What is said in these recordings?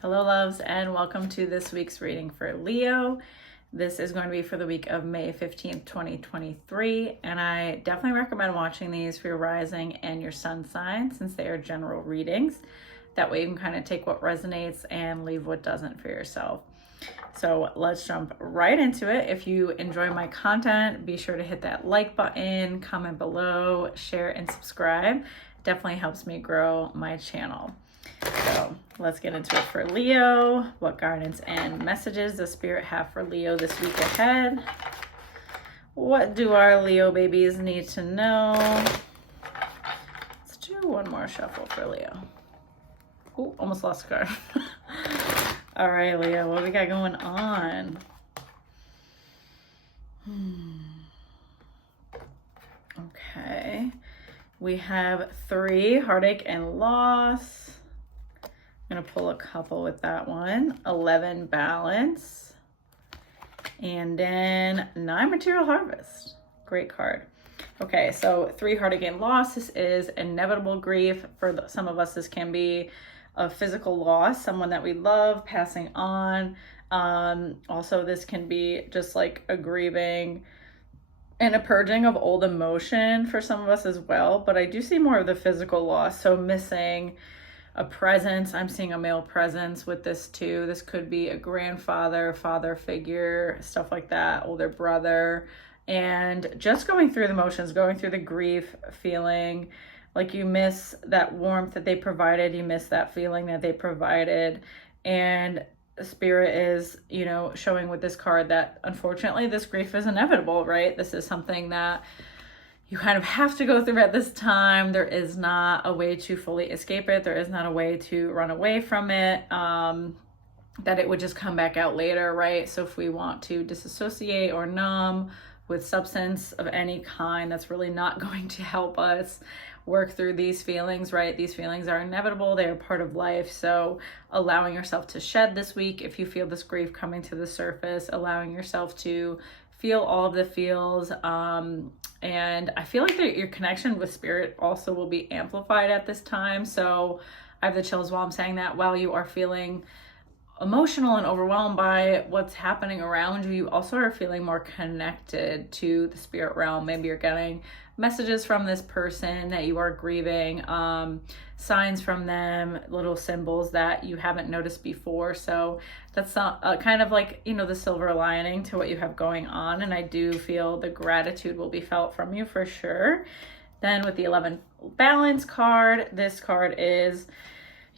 Hello, loves, and welcome to this week's reading for Leo. This is going to be for the week of May 15th, 2023, and I definitely recommend watching these for your rising and your sun sign since they are general readings. That way you can kind of take what resonates and leave what doesn't for yourself. So let's jump right into it. If you enjoy my content, be sure to hit that like button, comment below, share, and subscribe. It definitely helps me grow my channel. So let's get into it for Leo. What guidance and messages does Spirit have for Leo this week ahead? What do our Leo babies need to know? Let's do one more shuffle for Leo. Oh, almost lost a card. All right, Leo, what we got going on? Okay. We have 3, heartache and loss. I'm going to pull a couple with that one. 11, balance. And then 9, material harvest. Great card. Okay, so 3, heartache and loss. This is inevitable grief. For some of us, this can be a physical loss, someone that we love passing on. Also, this can be just like a grieving and a purging of old emotion for some of us as well. But I do see more of the physical loss. So missing a presence. I'm seeing a male presence with this too. This could be a grandfather, father figure, stuff like that, older brother. And just going through the motions, going through the grief, feeling like you miss that warmth that they provided, you miss that feeling that they provided. And Spirit is, showing with this card that unfortunately this grief is inevitable, right? This is something that you kind of have to go through at this time. There is not a way to fully escape it. There is not a way to run away from it, that it would just come back out later, right? So if we want to disassociate or numb with substance of any kind, that's really not going to help us work through these feelings, right? These feelings are inevitable. They are part of life. So allowing yourself to shed this week, if you feel this grief coming to the surface, allowing yourself to feel all of the feels. And I feel like your connection with Spirit also will be amplified at this time. So I have the chills while I'm saying that. While you are feeling emotional and overwhelmed by what's happening around you, you also are feeling more connected to the spirit realm. Maybe you're getting messages from this person that you are grieving, signs from them, little symbols that you haven't noticed before. So that's kind of like, the silver lining to what you have going on. And I do feel the gratitude will be felt from you for sure. Then with the 11 balance card, this card is,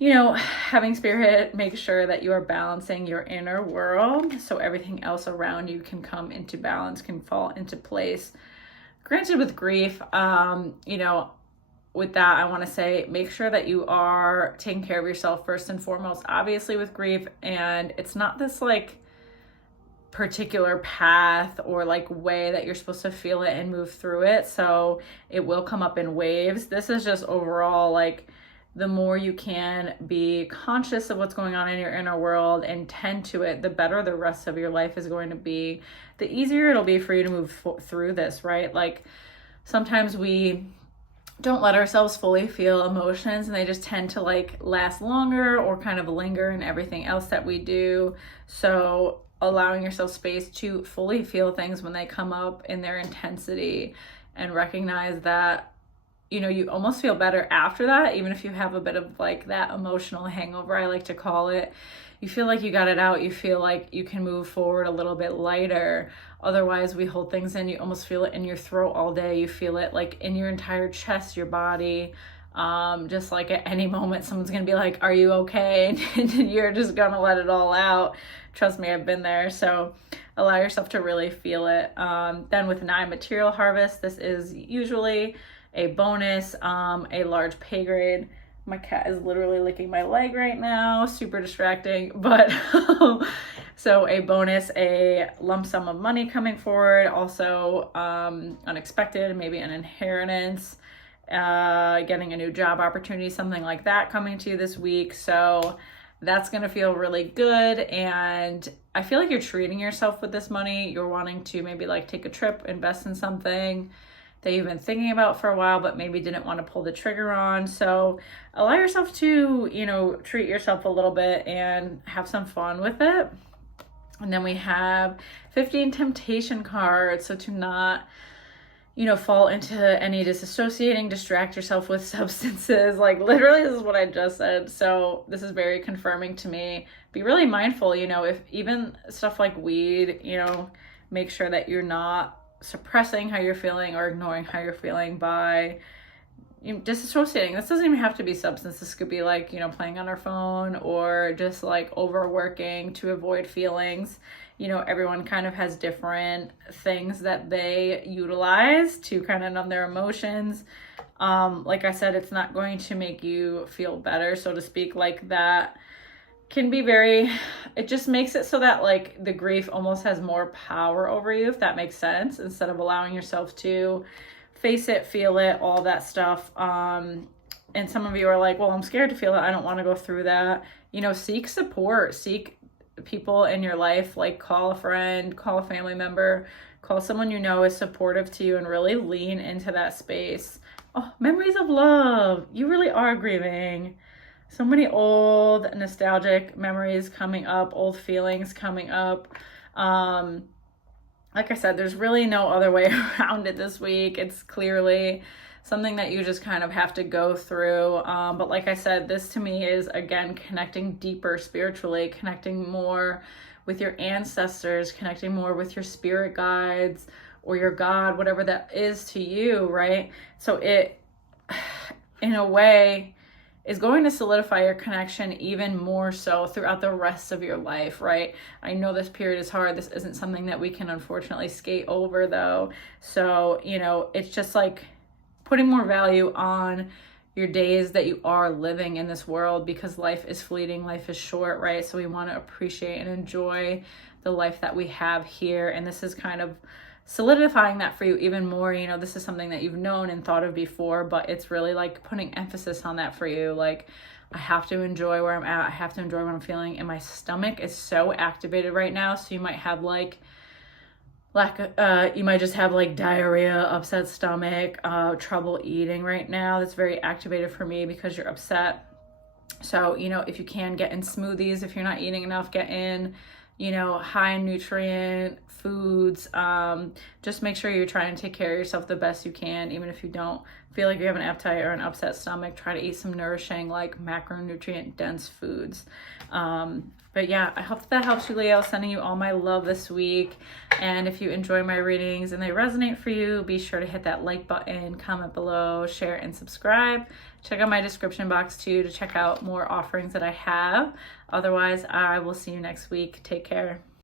having Spirit make sure that you are balancing your inner world so everything else around you can come into balance, can fall into place. Granted, with grief, with that, I want to say, make sure that you are taking care of yourself first and foremost, obviously with grief. And it's not this particular path or way that you're supposed to feel it and move through it. So it will come up in waves. This is just overall the more you can be conscious of what's going on in your inner world and tend to it, the better the rest of your life is going to be. The easier it'll be for you to move through this, right? Sometimes we don't let ourselves fully feel emotions and they just tend to last longer or kind of linger in everything else that we do. So allowing yourself space to fully feel things when they come up in their intensity and recognize that you almost feel better after that, even if you have a bit of that emotional hangover, I like to call it. You feel like you got it out. You feel like you can move forward a little bit lighter. Otherwise, we hold things in. You almost feel it in your throat all day. You feel it in your entire chest, your body. Just at any moment, someone's going to be like, are you okay? And you're just going to let it all out. Trust me, I've been there. So allow yourself to really feel it. Then with 9, material harvest, this is usually a bonus, a large pay grade. My cat is literally licking my leg right now, super distracting, but so a bonus, a lump sum of money coming forward, also unexpected, maybe an inheritance, getting a new job opportunity, something like that coming to you this week. So that's going to feel really good. And I feel like you're treating yourself with this money. You're wanting to maybe take a trip, invest in something, that you've been thinking about for a while, but maybe didn't want to pull the trigger on. So allow yourself to, you know, treat yourself a little bit and have some fun with it. And then we have 15 temptation cards. So to not, you know, fall into any disassociating, distract yourself with substances. Like literally this is what I just said. So this is very confirming to me. Be really mindful, you know, if even stuff like weed, you know, make sure that you're not suppressing how you're feeling or ignoring how you're feeling by disassociating. This doesn't even have to be substance. This could be like, you know, playing on our phone or just like overworking to avoid feelings. You know, everyone kind of has different things that they utilize to kind of numb their emotions. Like I said, it's not going to make you feel better, so to speak. Like that can be very, it just makes it so that like the grief almost has more power over you, if that makes sense, instead of allowing yourself to face it, feel it, all that stuff. And some of you are like, well, I'm scared to feel it. I don't want to go through that. You know, seek support, seek people in your life, like call a friend, call a family member, call someone you know is supportive to you, and really lean into that space. Oh, memories of love. You really are grieving. So many old nostalgic memories coming up, old feelings coming up. Like I said, there's really no other way around it this week. It's clearly something that you just kind of have to go through. But like I said, this to me is, again, connecting deeper spiritually, connecting more with your ancestors, connecting more with your spirit guides or your God, whatever that is to you, right? So it, in a way, is going to solidify your connection even more so throughout the rest of your life, right? I know this period is hard. This isn't something that we can unfortunately skate over though. So, you know, it's just like putting more value on your days that you are living in this world, because life is fleeting, life is short, right? So we want to appreciate and enjoy the life that we have here. And this is kind of solidifying that for you even more. You know, this is something that you've known and thought of before, but it's really like putting emphasis on that for you. Like, I have to enjoy where I'm at. I have to enjoy what I'm feeling. And my stomach is so activated right now. So you might have like you might just have like diarrhea, upset stomach, trouble eating right now. That's very activated for me because you're upset. So, you know, if you can, get in smoothies. If you're not eating enough, get in, you know, high nutrient foods. Just make sure you're trying to take care of yourself the best you can. Even if you don't feel like you have an appetite or an upset stomach, try to eat some nourishing, like macronutrient dense foods. But yeah, I hope that helps you, Leo. Sending you all my love this week. And if you enjoy my readings and they resonate for you, be sure to hit that like button, comment below, share, and subscribe. Check out my description box too to check out more offerings that I have. Otherwise, I will see you next week. Take care.